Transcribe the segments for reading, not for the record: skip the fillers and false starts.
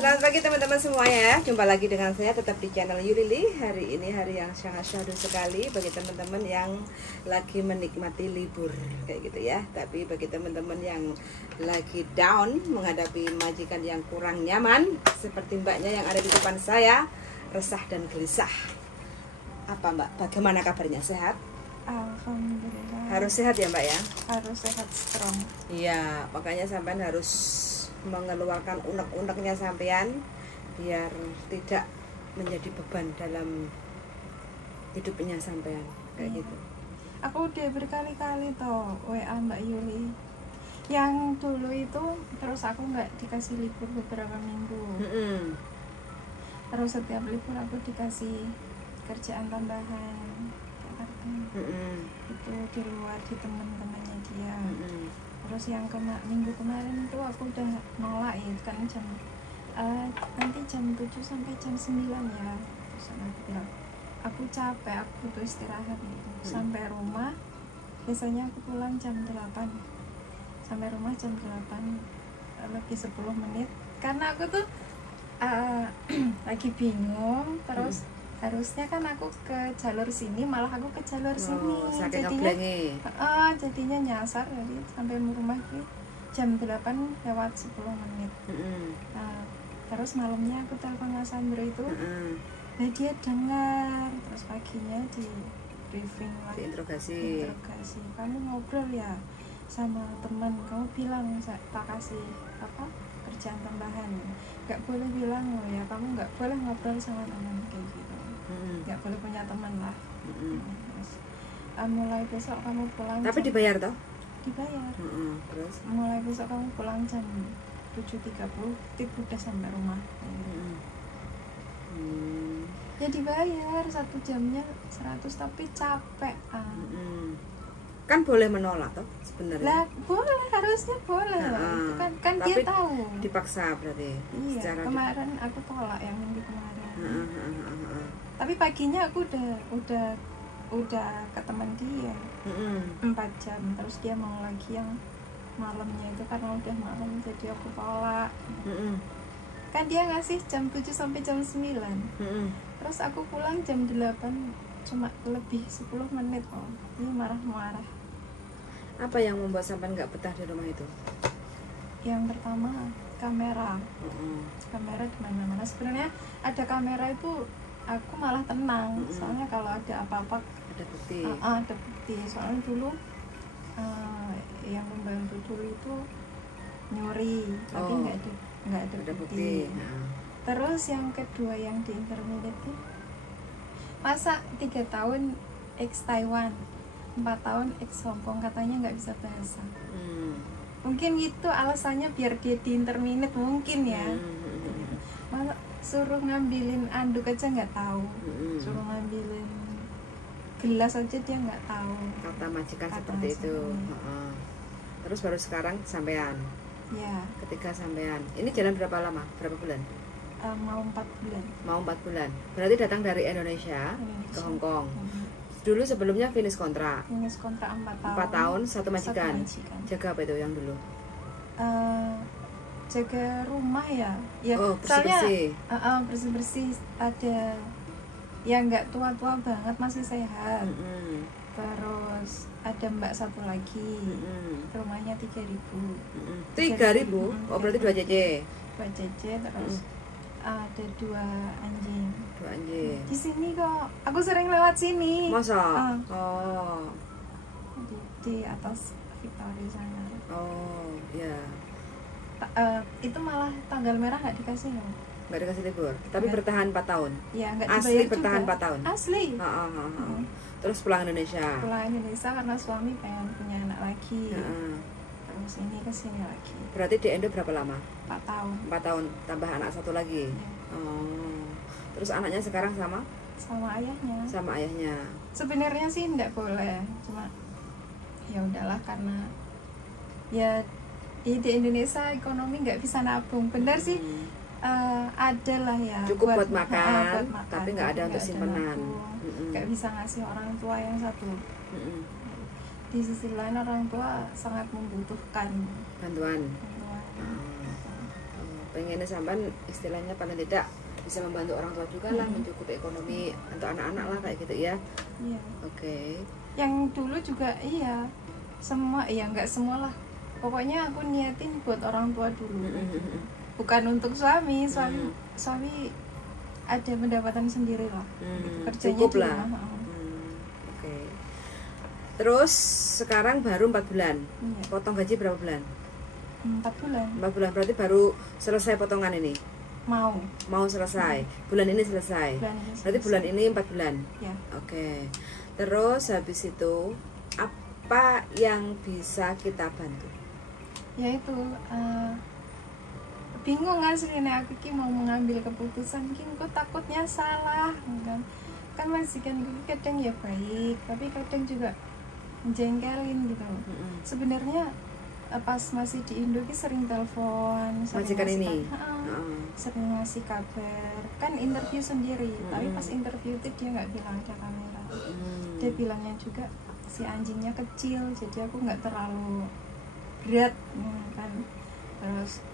Selamat pagi teman-teman semuanya ya. Jumpa lagi dengan saya tetap di channel Yulili. Hari ini hari yang sangat syahdu sekali bagi teman-teman yang lagi menikmati libur kayak gitu ya. Tapi bagi teman-teman yang lagi down menghadapi majikan yang kurang nyaman seperti mbaknya yang ada di depan saya, resah dan gelisah. Apa mbak? Bagaimana kabarnya? Sehat? Alhamdulillah. Harus sehat ya mbak ya? Harus sehat, strong. Iya, makanya sampean harus mengeluarkan unek-uneknya sampean biar tidak menjadi beban dalam hidupnya sampean kayak gitu. Aku udah berkali-kali toh WA Mbak Yuli. Yang dulu itu terus aku nggak dikasih libur beberapa minggu. Terus setiap libur aku dikasih kerjaan tambahan Jakarta. Itu di luar di teman-temannya dia. Terus yang minggu kemarin itu aku udah nolak ya kan jam nanti jam 7 sampai jam 9 ya. Terus aku bilang aku capek, aku butuh istirahat gitu. Sampai rumah biasanya aku pulang jam 8. Sampai rumah jam 8 lebih 10 menit karena aku tuh lagi bingung. Terus harusnya kan aku ke jalur sini, malah aku ke jalur sini. Jadinya nyasar jadi sampai rumah itu jam 8 lewat 10 menit. Nah, terus malamnya aku telepon Mas Andro itu. Nah dia dengar, terus paginya di briefing lah, interogasi. Kamu ngobrol ya sama teman, kamu bilang tak kasih apa kerjaan tambahan. Gak boleh bilang loh ya, kamu gak boleh ngobrol sama teman kayak gitu. Gak boleh punya teman lah. Terus mulai besok kamu pulang. Tapi dibayar toh? Dibayar. Terus mulai besok kamu pulang jam 7.30 udah sampai rumah. Ya dibayar 1 jamnya 100 tapi capek. Kan boleh menolak toh sebenarnya. Lah boleh, harusnya boleh. Itu kan dia tahu. Dipaksa berarti. Iya, kemarin aku tolak yang minggu kemarin. Tapi paginya aku udah ke teman dia 4 jam. Terus dia mau lagi yang malamnya itu karena udah malam jadi aku tolak. Kan dia ngasih jam 7 sampai jam 9. Terus aku pulang jam 8 cuma lebih 10 menit kok. Ini marah-marah. Apa yang membuat sampean nggak betah di rumah itu? Yang pertama kamera. Kamera di mana-mana. Sebenarnya ada kamera itu aku malah tenang. Soalnya kalau ada apa-apa ada bukti. Ada bukti. Soalnya dulu yang membantu dulu itu nyuri, tapi nggak ada bukti. Terus yang kedua yang di intermediate itu masa 3 tahun ex Taiwan, 4 tahun ex Hong Kong, katanya nggak bisa bahasa. Mungkin itu alasannya biar dia di intermediate mungkin ya. Malah suruh ngambilin anduk aja nggak tahu, suruh ngambilin gelas aja dia nggak tahu. Kata majikan seperti itu. Terus baru sekarang sampean. Ya. Ketika sampean, ini jalan berapa lama? Berapa bulan? Mau 4 bulan. Mau 4 bulan. Berarti datang dari Indonesia ke Hong Kong. Dulu sebelumnya finish kontrak. Finish kontrak 4 tahun. 4 tahun satu majikan. Jaga apa itu yang dulu? Jaga rumah ya. Ya, bersih-bersih. Soalnya bersih-bersih, ada yang nggak tua-tua banget, masih sehat. Terus ada mbak satu lagi. Rumahnya 3.000. 3.000? Oh, berarti 2 JJ. 2 JJ terus ada 2 anjing. 2 anjing. Di sini kok. Aku sering lewat sini. Masa? Di atas Victoria sana. Oh, ya. Itu malah tanggal merah nggak dikasih loh. Nggak dikasih libur, tapi bertahan 4 tahun. Ya, nggak asli dibayar bertahan juga. 4 tahun. Asli. Terus pulang Indonesia. Pulang Indonesia karena suami pengen punya anak lagi. Terus ini kesini lagi. Berarti di Indo berapa lama? 4 tahun. 4 tahun tambah anak satu lagi. Terus anaknya sekarang sama ayahnya. Sama ayahnya. Sebenarnya sih nggak boleh, cuma ya udahlah karena ya di Indonesia ekonomi nggak bisa nabung. Benar sih. Ada lah ya cukup buat makan, tapi nggak ada untuk simpenan. Nggak bisa ngasih orang tua yang satu. Di sisi lain orang tua sangat membutuhkan bantuan. pengennya sampean istilahnya paling tidak bisa membantu orang tua juga lah, mencukupi ekonomi untuk anak-anak lah kayak gitu ya. Iya. Oke. Yang dulu juga iya, semua ya nggak semua lah. Pokoknya aku niatin buat orang tua dulu. Bukan untuk suami ada pendapatan sendiri lah. Kerjanya cukup di lah. rumah. Oke. Terus sekarang baru 4 bulan. Iya. Potong gaji berapa bulan? 4 bulan. 4 bulan berarti baru selesai potongan ini. Mau selesai. Bulan ini selesai. Berarti bulan ini 4 bulan. Ya. Oke. Terus habis itu apa yang bisa kita bantu? Yaitu bingung aslinya aku mau mengambil keputusan, kok takutnya salah kan majikan kadang ya baik tapi kadang juga menjengkelin gitu. Sebenarnya pas masih di Indo sering telepon, majikan ini sering ngasih kabar, kan interview sendiri, tapi pas interview itu dia nggak bilang ada kamera. Dia bilangnya juga si anjingnya kecil, jadi aku nggak terlalu berat kan. Terus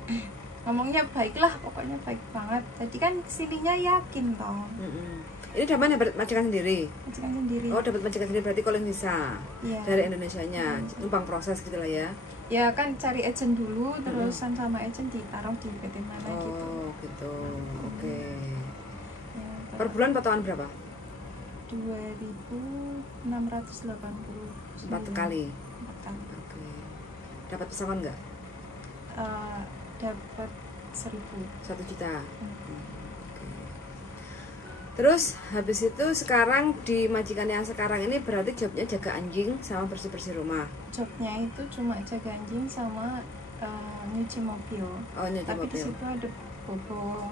ngomongnya baiklah, pokoknya baik banget. Jadi kan sininya yakin toh. Ini dapat majikan sendiri. Majikan sendiri. Oh, dapat majikan sendiri berarti kalau bisa. Iya. Dari Indonesianya, numpang proses gitu lah ya. Ya kan cari agent dulu, terusan sama agent ditaruh di PT mana gitu. Oh, gitu. Oke. Ya, Per bulan potongan berapa? 2.680. 4 kali. 4 kali. Oke. Dapat pesangon nggak? Dapat 1.000. 1 juta. Terus habis itu sekarang di majikan yang sekarang ini berarti jobnya jaga anjing sama bersih-bersih rumah. Jobnya itu cuma jaga anjing sama nyuci mobil. Oh, nyuci tapi mobil. Di situ ada bobo.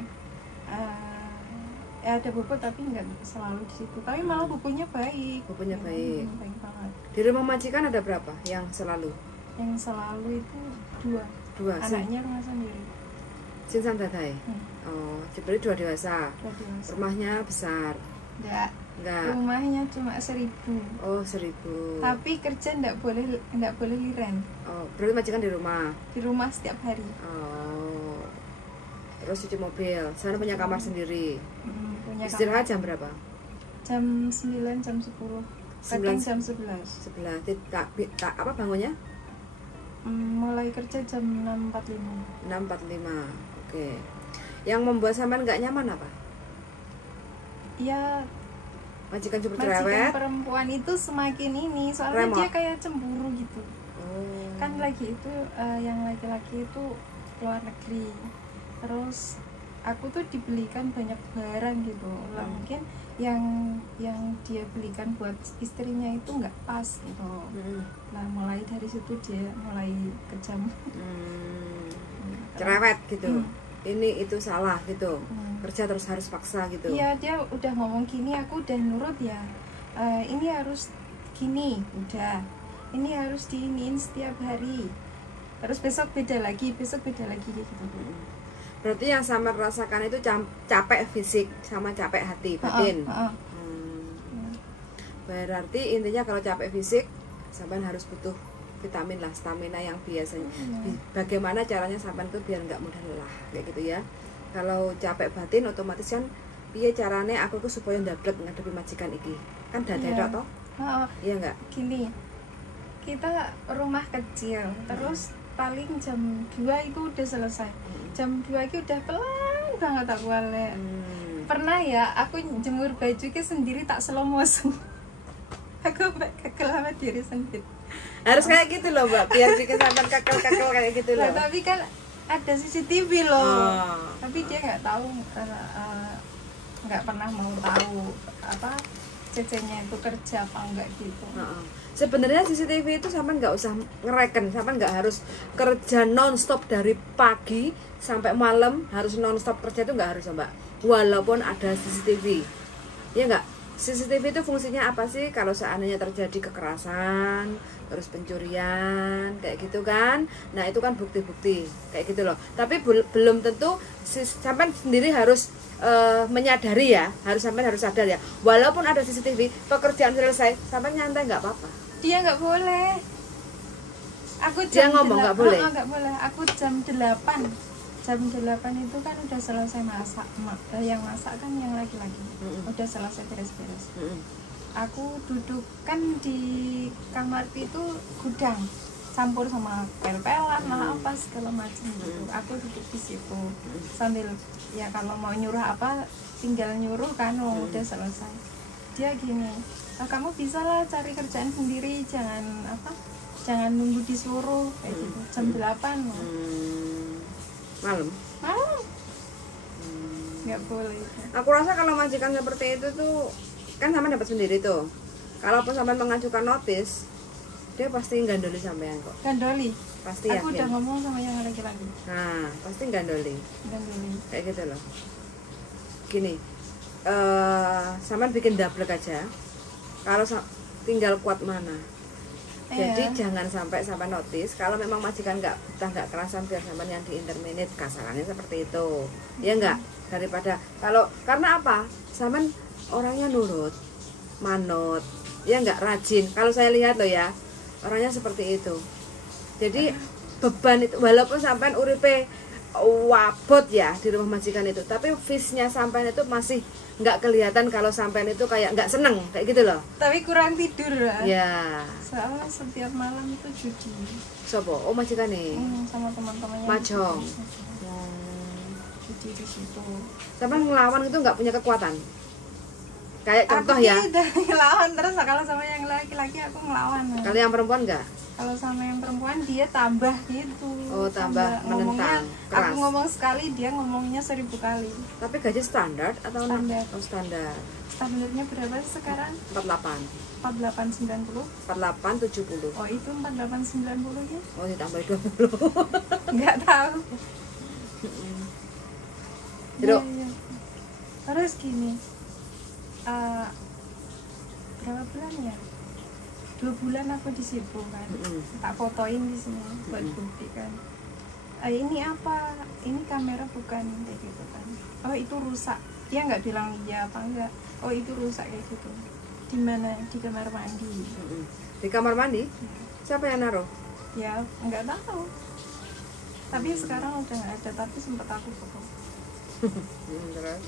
Ada bobo tapi nggak selalu di situ. Tapi malah bobonya baik. Bobonya baik. Baik banget. Di rumah majikan ada berapa yang selalu? Yang selalu itu 2. Anaknya rumah sendiri. Sinsan Dadai. Oh, jadi 2 dewasa. 2 dewasa. Rumahnya besar. Enggak. Enggak. Rumahnya cuma 1.000. Oh, 1.000. Tapi kerja enggak boleh liren. Oh, berarti majikan di rumah. Di rumah setiap hari. Oh. Terus cuci mobil. Sana punya kamar sendiri. Punya Istirahat jam berapa? Jam 9, jam 10. Kadang jam 11. 11. Tak apa bangunnya? Mulai kerja jam 6.45. 6.45. Oke. Yang membuat sampean nggak nyaman apa? Ya, Majikan super majikan cerewet. perempuan itu semakin ini, soalnya Remot. dia kayak cemburu gitu. Oh. Kan lagi itu yang laki-laki itu keluar negeri. Terus aku tuh dibelikan banyak barang gitu. Lah mungkin yang dia belikan buat istrinya itu nggak pas gitu. Nah mulai dari situ dia mulai kejam. Cerewet gitu. Ini itu salah gitu. Kerja terus harus paksa gitu. Iya, dia udah ngomong gini, aku udah nurut ya. Ini harus gini, udah. Ini harus diinin setiap hari. Terus besok beda lagi gitu. Berarti yang sama rasakan itu capek fisik sama capek hati batin. Berarti intinya kalau capek fisik, sampean harus butuh vitamin lah, stamina yang biasanya. Bagaimana caranya sampean tuh biar nggak mudah lelah, kayak gitu ya. Kalau capek batin, otomatis kan, piye carane aku tuh supaya ndablek ngadepi majikan iki. Kan dadek toh? Iya nggak? Gini, kita rumah kecil, terus paling jam 2 itu udah selesai. Jam 2 itu udah pelan banget aku balik. Pernah ya aku jemur baju ke sendiri tak slow motion. Aku kagel sama diri sendiri. Harus kayak gitu loh Mbak, biar bikin sampean kakel-kakel kayak gitu loh. Nah, tapi kan ada CCTV loh. Tapi dia nggak tahu, nggak pernah mau tahu apa cecenya itu kerja apa enggak gitu. Sebenarnya CCTV itu sampean nggak usah ngereken, sampean nggak harus kerja non-stop dari pagi sampai malam harus non-stop kerja, itu nggak harus Mbak. Walaupun ada CCTV, ya nggak. CCTV itu fungsinya apa sih? Kalau seandainya terjadi kekerasan, terus pencurian, kayak gitu kan. Nah itu kan bukti-bukti kayak gitu loh. Tapi belum tentu sampean sendiri harus menyadari ya, sampean harus sadar ya. Walaupun ada CCTV, pekerjaan selesai, sampean nyantai nggak apa-apa. Dia nggak boleh. Aku dia ngomong nggak boleh. Nggak boleh. Aku jam 8 jam 8 itu kan udah selesai masak. Yang masak kan yang laki-laki. Udah selesai beres-beres. Aku duduk kan di kamar itu gudang, campur sama pel-pelan lah apa segala macam gitu. Aku duduk di situ sambil ya kalau mau nyuruh apa tinggal nyuruh kan, udah selesai. Dia gini, kamu bisa lah cari kerjaan sendiri, jangan nunggu disuruh kayak gitu. Jam 8 malam nggak boleh. Aku rasa kalau majikan seperti itu tuh kan sama dapat sendiri tuh. Kalau sampai mengajukan notis, dia pasti gandoli sampean kok. Gandoli? Pasti yakin. Aku udah ngomong sama yang laki-laki. Nah, pasti gandoli. Kayak gitu loh. Gini, sampean bikin double aja. Kalau tinggal kuat mana. Jadi jangan sampai notis. Kalau memang majikan nggak kerasan biar sampean yang diinterminate, kasarannya seperti itu. Ya enggak, daripada karena apa? Sampean orangnya nurut, manut, ya enggak rajin. Kalau saya lihat loh ya, orangnya seperti itu. Jadi beban itu walaupun sampean uripe wabot ya di rumah majikan itu, tapi face-nya sampean itu masih nggak kelihatan kalau sampean itu kayak nggak seneng kayak gitu loh. Tapi kurang tidur lah. Ya. Soalnya setiap malam itu judi. Sopo? Oh majikan nih. Sama teman-temannya. Majong. Judi di situ. Sampean ngelawan itu nggak punya kekuatan. Kayak contoh ya. Aku udah ngelawan terus, kalau sama yang laki-laki aku ngelawan. Kalau yang perempuan nggak? Kalau sama yang perempuan dia tambah gitu. Oh, tambah menentang, keras. Aku ngomong sekali, dia ngomongnya 1000 kali. Tapi gaji standar atau standar? Oh, standar. Standarnya berapa sekarang? 48. 4890. 4870. Oh, itu 4890 ya? Oh, ditambah 20. Enggak tahu. Terus Terus gini. Berapa bulan ya? 2 bulan aku di situ kan. Tak fotoin di sini buat bukti kan. Ini apa? Ini kamera bukan kayak gitu kan. Oh, itu rusak. Dia nggak bilang iya apa enggak. Oh, itu rusak kayak gitu. Di mana? Di kamar mandi. Di kamar mandi? Siapa yang naruh? Ya, nggak tahu. Tapi sekarang udah nggak ada, tapi sempat aku foto. Terus?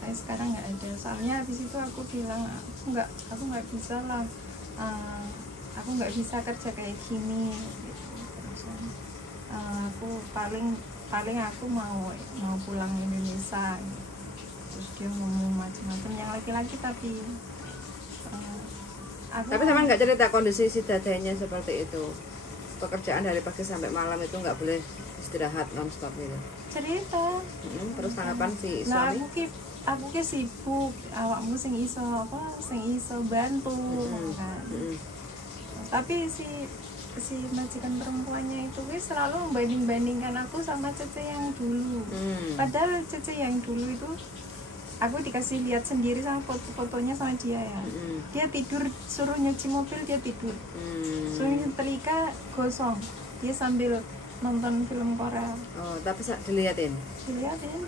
Tapi sekarang nggak ada. Soalnya habis itu aku bilang aku nggak bisa lah. Aku nggak bisa kerja kayak gini gitu. Terus, aku paling aku mau pulang Indonesia gitu. Terus dia ngomong macam-macam yang laki-laki tapi tapi sama nggak cerita kondisi si dadanya seperti itu, pekerjaan dari pagi sampai malam itu nggak boleh istirahat non-stop gitu? Cerita. Terus tanggapan si suami? Aku ke sibuk, awakmu sing iso bantu kan. Tapi si majikan perempuannya itu selalu membanding-bandingkan aku sama Cece yang dulu. Padahal Cece yang dulu itu aku dikasih lihat sendiri sama foto-fotonya sama dia ya. Dia tidur, suruh nyuci mobil dia tidur. Suruh setrika gosong. Dia sambil nonton film Korea. Oh, tapi dilihatin? Dilihatin.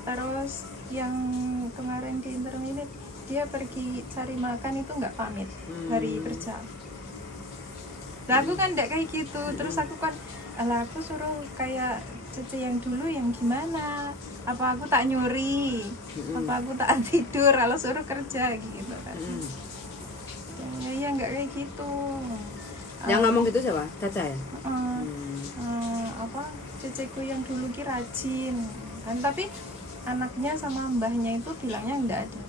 Terus yang kemarin di interminate dia pergi cari makan itu nggak pamit hari kerja. Nah aku kan nggak kayak gitu. Terus aku kan aku suruh kayak Cece yang dulu yang gimana? Apa aku tak nyuri? Apa aku tak tidur kalau suruh kerja gitu kan? Ya nggak kayak gitu. Yang ngomong gitu siapa? Caca ya? Apa Ceceku yang dulu rajin kan, tapi anaknya sama mbahnya itu bilangnya nggak ada.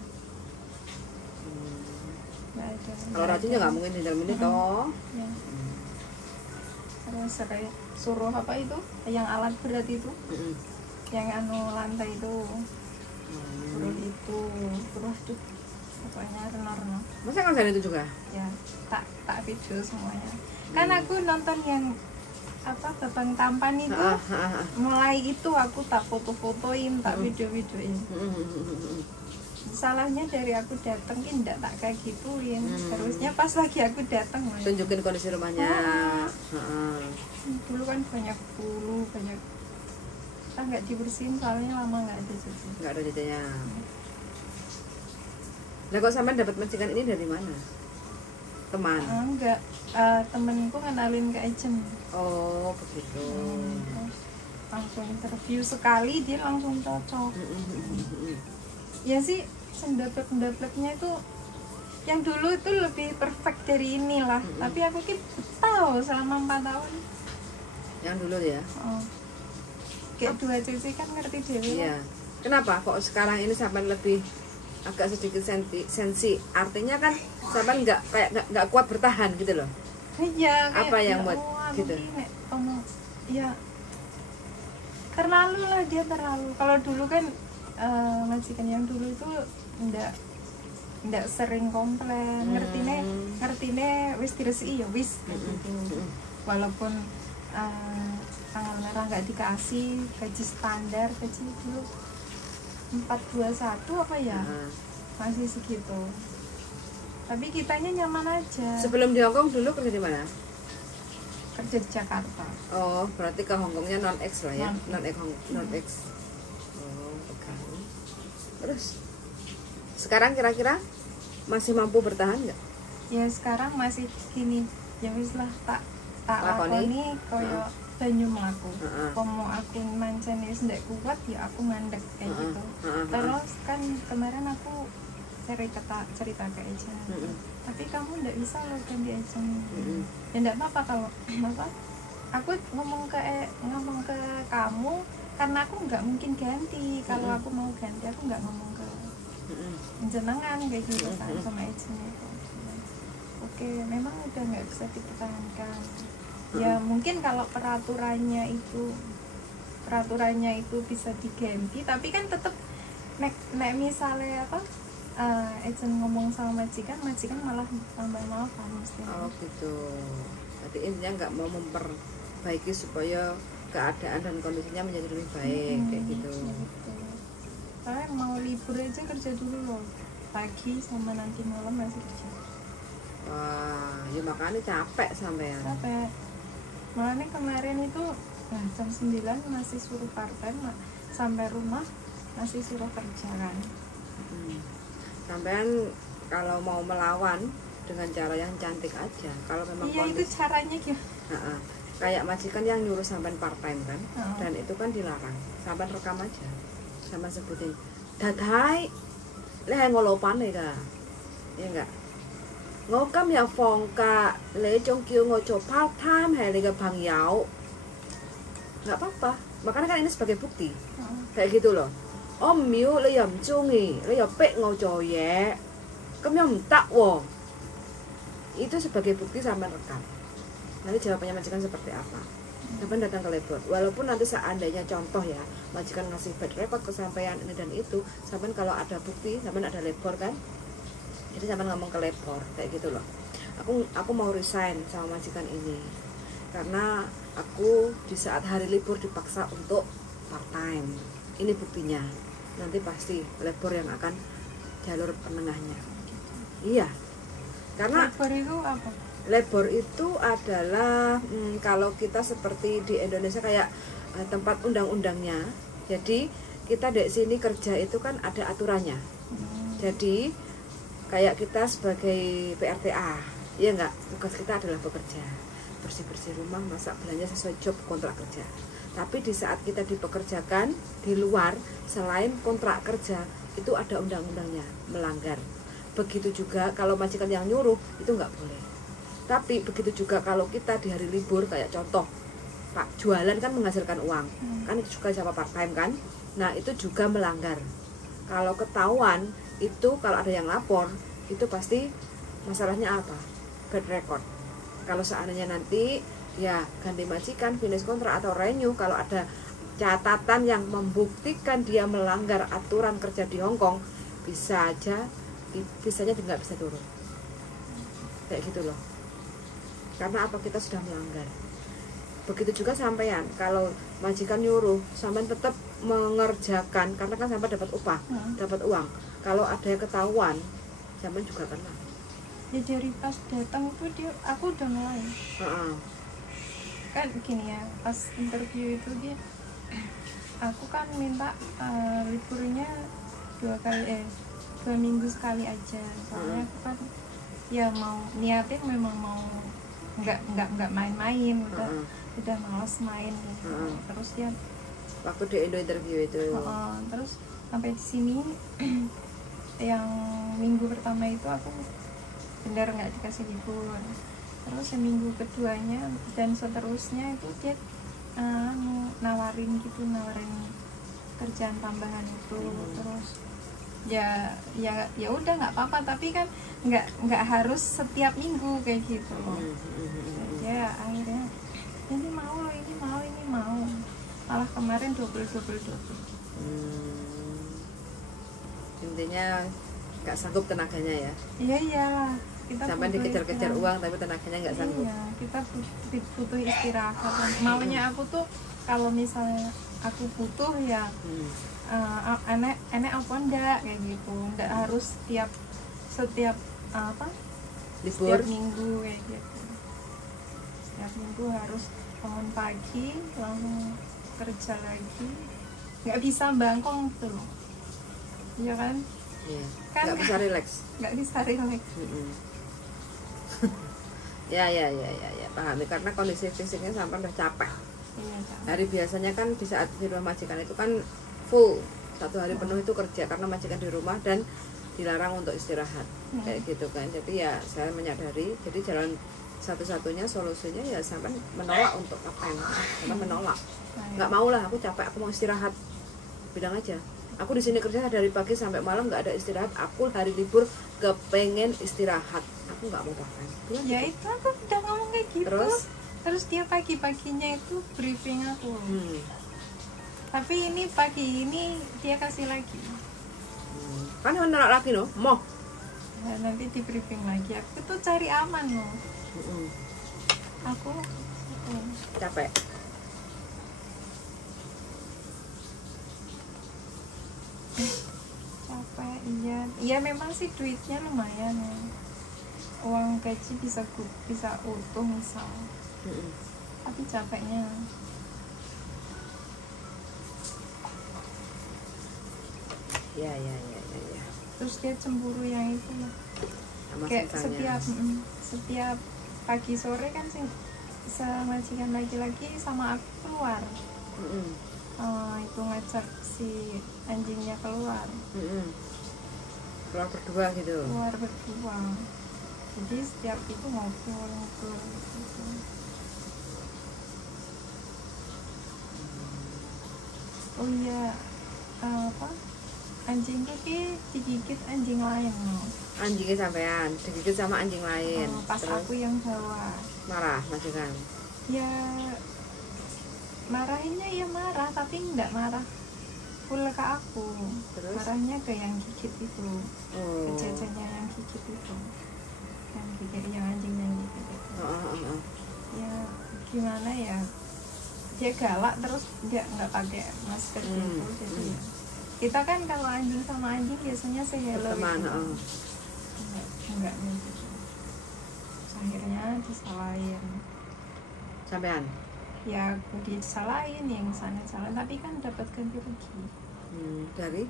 Kalau racun ya nggak mungkin interminate toh. Ya. Terus kayak suruh apa itu yang alat berat itu, yang lantai itu, suruh itu, suruh tuh pokoknya rena. Masa ngerjain itu juga? Ya tak video semuanya. Kan aku nonton yang apa Babang Tampan itu, mulai itu aku tak foto-fotoin, tak video-videoin. Salahnya dari aku dateng kan enggak tak kayak gituin. Terusnya pas lagi aku dateng tunjukin kondisi rumahnya. Dulu kan banyak bulu, banyak kita nggak dibersihin soalnya lama nggak ada cuci. Nggak ada jadinya. Nah kok sampean dapat majikan ini dari mana? Teman? Enggak, temenku kenalin ke Ejem. Oh begitu. langsung interview sekali dia langsung cocok. Ya sih, pendapat-pendapatnya itu yang dulu itu lebih perfect dari inilah. Tapi aku tahu selama 4 tahun yang dulu ya. Kayak 2 cc kan ngerti dewe. Iya. Kenapa kok sekarang ini sampai lebih agak sedikit sensi? Artinya kan sampai nggak kuat bertahan gitu loh. Iya. Apa yang buat gitu? Ya terlalu lah, dia terlalu. Kalau dulu kan majikan yang dulu itu ndak sering komplain, ngertine wis diresiki ya wis gitu. Walaupun tanggal merah nggak dikasih, gaji standar, gaji dulu 421 apa ya, masih segitu. Tapi kitanya nyaman aja. Sebelum di Hongkong dulu kerja di mana? Kerja di Jakarta. Oh, berarti ke Hongkongnya non-ex lah ya, non-ex. Oh, oke. Terus sekarang kira-kira masih mampu bertahan nggak? Ya sekarang masih gini, ya wis lah tak lakoni koyo banyu mlaku. Pomo aku mancen wis ndak kuat ya aku mandek kayak gitu. Terus kan kemarin aku cerita ke Ejen. Tapi kamu ndak bisa loh ganti Ejen. Ya ndak apa-apa kalau apa? Aku ngomong ke kamu karena aku nggak mungkin ganti. Kalau aku mau ganti aku nggak ngomong ke jenengan kayak gitu kan sama Ejen itu. Oke, memang udah nggak bisa dipertahankan. Ya mungkin kalau peraturannya itu bisa diganti, tapi kan tetap nek misalnya apa Ejen ngomong sama majikan malah tambah maafan mesti. Oh gitu. Berarti intinya nggak mau memperbaiki supaya keadaan dan kondisinya menjadi lebih baik kayak gitu. Kalian mau libur aja kerja dulu loh, pagi sama nanti malam masih kerja. Wah, ya makanya capek sampean. Capek. Makanya kemarin itu jam 9 masih suruh part time, sampai rumah masih suruh kerja kan. Sampean kalau mau melawan dengan cara yang cantik aja. Kalau memang iya itu caranya gimana? Kayak majikan yang nyuruh sampean part time kan, dan itu kan dilarang. Sampean rekam aja, sama sebutin dadai leh ngolopane ka, ya enggak? Ngokam ya phong ka le jong kêu ngồi chỗ part time hay le bang yao, nggak apa-apa. Makanya kan ini sebagai bukti, kayak gitu loh. Om miu le yam jungi le yam pek ngồi chỗ ye, kamu tak wo. Itu sebagai bukti sampean rekam. Nanti jawabannya majikan seperti apa? Sampean datang ke labor. Walaupun nanti seandainya contoh ya, majikan ngasih bad record kesampaian ini dan itu, sampean kalau ada bukti, sampean ada labor kan? Jadi sampean ngomong ke labor kayak gitu loh. Aku mau resign sama majikan ini karena aku di saat hari libur dipaksa untuk part time. Ini buktinya. Nanti pasti labor yang akan jalur penengahnya. Iya. Karena labor itu apa? Labor itu adalah kalau kita seperti di Indonesia kayak tempat undang-undangnya. Jadi kita di sini kerja itu kan ada aturannya. Jadi kayak kita sebagai PRTA, ya enggak, tugas kita adalah bekerja, bersih-bersih rumah, masak, belanja sesuai job kontrak kerja. Tapi di saat kita dipekerjakan di luar selain kontrak kerja itu ada undang-undangnya, melanggar. Begitu juga kalau majikan yang nyuruh itu enggak boleh. Tapi begitu juga kalau kita di hari libur, kayak contoh Pak jualan kan menghasilkan uang, kan itu juga sama part time kan. Nah itu juga melanggar. Kalau ketahuan itu, kalau ada yang lapor itu pasti masalahnya apa? Bad record. Kalau seandainya nanti ya ganti majikan, finish kontrak atau renew, kalau ada catatan yang membuktikan dia melanggar aturan kerja di Hongkong, bisa aja visanya nggak bisa turun kayak gitu loh. Karena apa? Kita sudah melanggar. Begitu juga sampean, kalau majikan nyuruh sampean tetap mengerjakan karena kan sampean dapat upah, dapat uang. Kalau ada yang ketahuan, sampean juga kena. Ya dari pas datang itu aku udah mulai. Kan gini ya, pas interview itu aku kan minta liburnya 2 minggu sekali aja. Soalnya aku kan ya mau niatin memang mau nggak main-main, udah malas main gitu. Terus dia waktu di Indo interview itu. Terus sampai di sini yang minggu pertama itu aku benar nggak dikasih libur. Terus yang minggu keduanya dan seterusnya itu dia nawarin kerjaan tambahan itu. Terus ya udah nggak apa-apa, tapi kan nggak harus setiap minggu kayak gitu. Ya akhirnya ini mau malah kemarin double. Intinya nggak sanggup tenaganya ya. Iya iyalah, kita sampai dikejar-kejar uang tapi tenaganya nggak sanggup. Iya, kita butuh istirahat. Maunya aku tuh kalau misalnya aku butuh ya enek apa enggak kayak gitu, enggak harus setiap libur, setiap minggu kayak gitu. Setiap minggu harus bangun pagi langsung kerja lagi, nggak bisa bangkong gitu loh, iya kan? Iya. Kan nggak bisa relax. Ya, pahami, karena kondisi fisiknya sampai udah capek. Iya, hari biasanya kan di saat di rumah majikan itu kan full 1 hari penuh itu kerja karena majikan di rumah dan dilarang untuk istirahat kayak gitu kan. Jadi ya saya menyadari, jadi jalan satu-satunya solusinya ya sampai menolak untuk ngapain, sampai menolak, nggak mau lah, aku capek, aku mau istirahat, bilang aja aku di sini kerja dari pagi sampai malam nggak ada istirahat, aku hari libur kepengen istirahat, aku nggak mau pakai. Ya itu aku udah ngomong kayak gitu. Terus dia pagi-paginya itu briefing aku. Tapi ini pagi ini dia kasih lagi. Kan menolak lagi loh, mau. Nah, nanti di briefing lagi. Aku tuh cari aman loh. Aku capek. Capek, iya. Iya memang sih duitnya lumayan ya. Uang gaji bisa utuh misal. Tapi capeknya. Ya. Terus dia cemburu yang itu lah. Kayak setiap pagi sore kan semajikan lagi-lagi sama aku keluar. Itu ngajak si anjingnya keluar. Keluar berdua gitu. Jadi setiap itu ngobrol gitu. Oh iya, anjingku digigit anjing lain loh. Anjingnya sampean digigit sama anjing lain. Pas terus aku yang bawa. Marah majikan? Ya marahinnya ya marah, tapi nggak marah full ke aku. Terus? Marahnya ke yang gigit itu, ke jajannya yang gigit itu, yang anjing yang gigit itu. Ya gimana ya, dia galak terus dia nggak pakai masker gitu. Jadi kita kan kalau anjing sama anjing biasanya hello gitu. Enggak gitu. Akhirnya disalahin. Sampean? Ya aku disalahin, yang sana salah, tapi kan dapat ganti rugi. Dari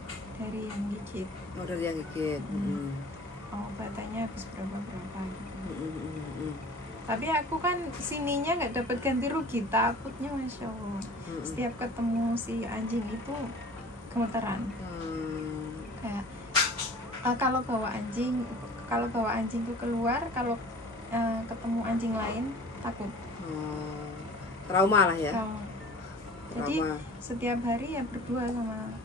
yang gigit. Oh, dari yang gigit. Obatannya habis berapa Tapi aku kan sininya nggak dapat ganti rugi, takutnya Masya Allah. Setiap ketemu si anjing itu gemeteran. Kayak kalau bawa anjing tuh keluar, kalau ketemu anjing lain takut. Trauma lah ya. Jadi setiap hari ya berdua sama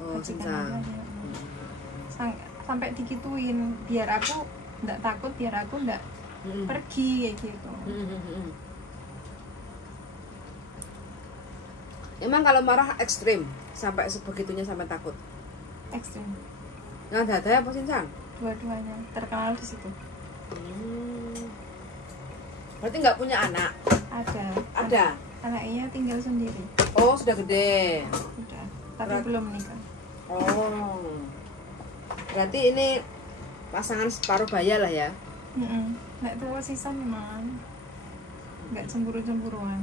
majikan aja. Sampai digituin, biar aku nggak takut, biar aku nggak pergi kayak gitu. Emang kalau marah ekstrim sampai sebegitunya, sampai takut? Ekstrim. Yang ada apa Sinsang? Dua-duanya terkenal di situ. Berarti nggak punya anak? Ada. Anaknya tinggal sendiri. Oh, sudah gede. Sudah, tapi belum menikah. Oh. Berarti ini pasangan separuh baya lah ya? Nggak tua sisa memang. Nggak cemburu-cemburuan.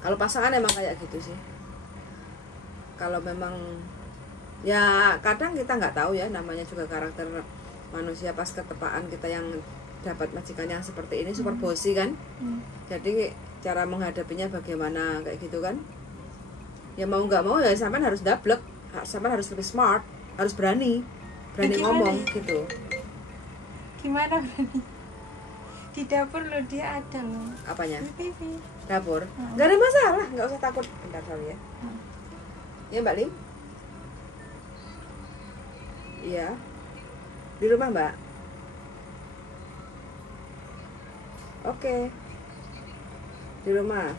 Kalau pasangan emang kayak gitu sih. Kalau memang ya kadang kita nggak tahu ya, namanya juga karakter manusia, pas ketepaan kita yang dapat majikan yang seperti ini, super bossy kan. Jadi cara menghadapinya bagaimana kayak gitu kan. Ya mau nggak mau ya sampean harus dablek, sampean harus lebih smart, harus berani ngomong gitu. Gimana berani? Di dapur loh dia ada loh. Apanya? TV. Dapur? Nggak ada masalah, nggak usah takut. Bentar sorry ya. Ya Mbak Lim? Iya. Di rumah Mbak? Oke. Di rumah.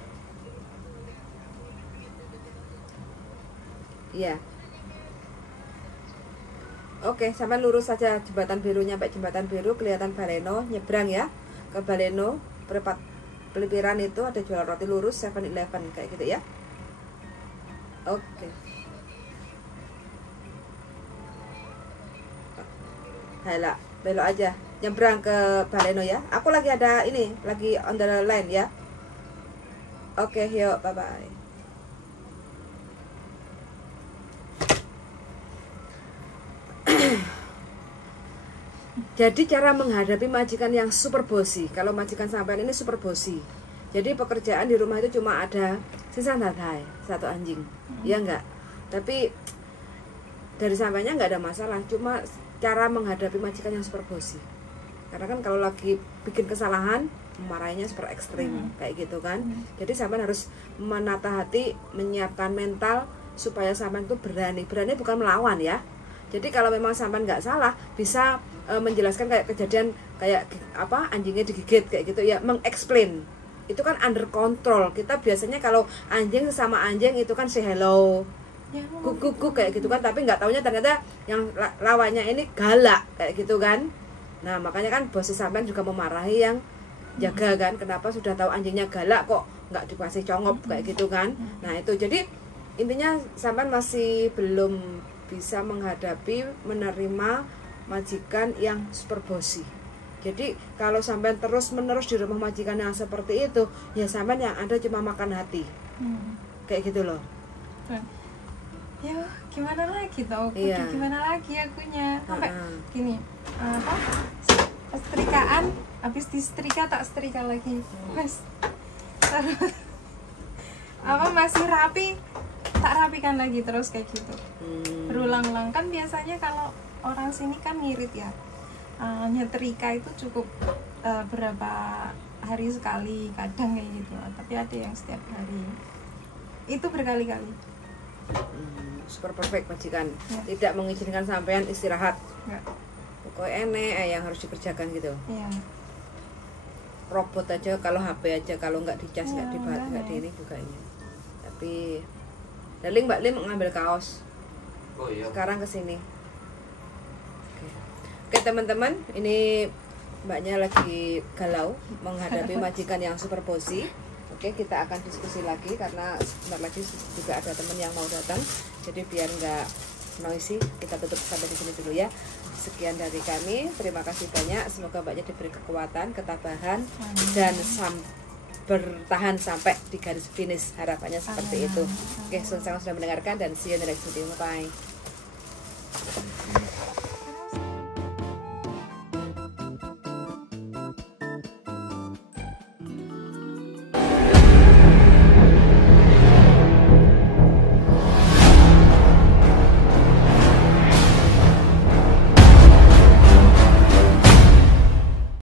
Iya. Oke, sama lurus saja jembatan birunya, sampai jembatan biru kelihatan Baleno, nyebrang ya ke Baleno, pelipiran itu ada jual roti lurus 7-Eleven kayak gitu ya. Oke. Halah, belok aja, nyebrang ke Baleno ya. Aku lagi ada ini, lagi on the line ya. Oke, yuk, bye bye. Jadi cara menghadapi majikan yang super bossy. Kalau majikan sampean ini super bossy. Jadi pekerjaan di rumah itu cuma ada sisa dadai, 1 anjing. Iya enggak? Tapi dari sampeannya enggak ada masalah, cuma cara menghadapi majikan yang super bossy. Karena kan kalau lagi bikin kesalahan, marahinnya super ekstrim kayak gitu kan. Jadi sampean harus menata hati, menyiapkan mental supaya sampean itu berani. Berani bukan melawan ya. Jadi kalau memang sampean nggak salah, bisa menjelaskan kayak kejadian kayak apa anjingnya digigit kayak gitu ya, mengexplain. Itu kan under control. Kita biasanya kalau anjing sesama anjing itu kan say hello, guk kayak gitu kan, tapi nggak taunya ternyata yang lawannya ini galak kayak gitu kan. Nah makanya kan bos sampean juga memarahi yang jaga kan, kenapa sudah tahu anjingnya galak kok nggak dikasih congop kayak gitu kan. Nah itu jadi intinya sampean masih belum bisa menghadapi, menerima majikan yang super bossy. Jadi kalau sampean terus menerus di rumah majikan yang seperti itu, ya sampean yang ada cuma makan hati. Kayak gitu loh. Ya gimana lagi tau, iya. Gimana lagi akunya sampai gini apa setrikaan habis disetrika tak setrika lagi mas apa masih rapi tak rapikan lagi terus kayak gitu berulang-ulang. Kan biasanya kalau orang sini kan ngirit ya, nyetrika itu cukup berapa hari sekali kadang kayak gitu, tapi ada yang setiap hari itu berkali-kali. Super perfect majikan ya. Tidak mengizinkan sampean istirahat ya. Pokoknya enek yang harus dikerjakan gitu ya. Robot aja, kalau HP aja kalau nggak dicas nggak dibahas nggak di ini bukanya. Tapi Darling Mbak Lim ngambil kaos. Oh iya. Sekarang kesini. Oke teman-teman, ini mbaknya lagi galau menghadapi majikan yang super bossy. Oke, kita akan diskusi lagi karena sebentar lagi juga ada teman yang mau datang. Jadi biar nggak noisy, kita tutup sampai di sini dulu ya. Sekian dari kami, terima kasih banyak. Semoga mbaknya diberi kekuatan, ketabahan, dan bertahan sampai di garis finish. Harapannya seperti itu. Oke, selamat sudah mendengarkan dan see you in the next video. Bye.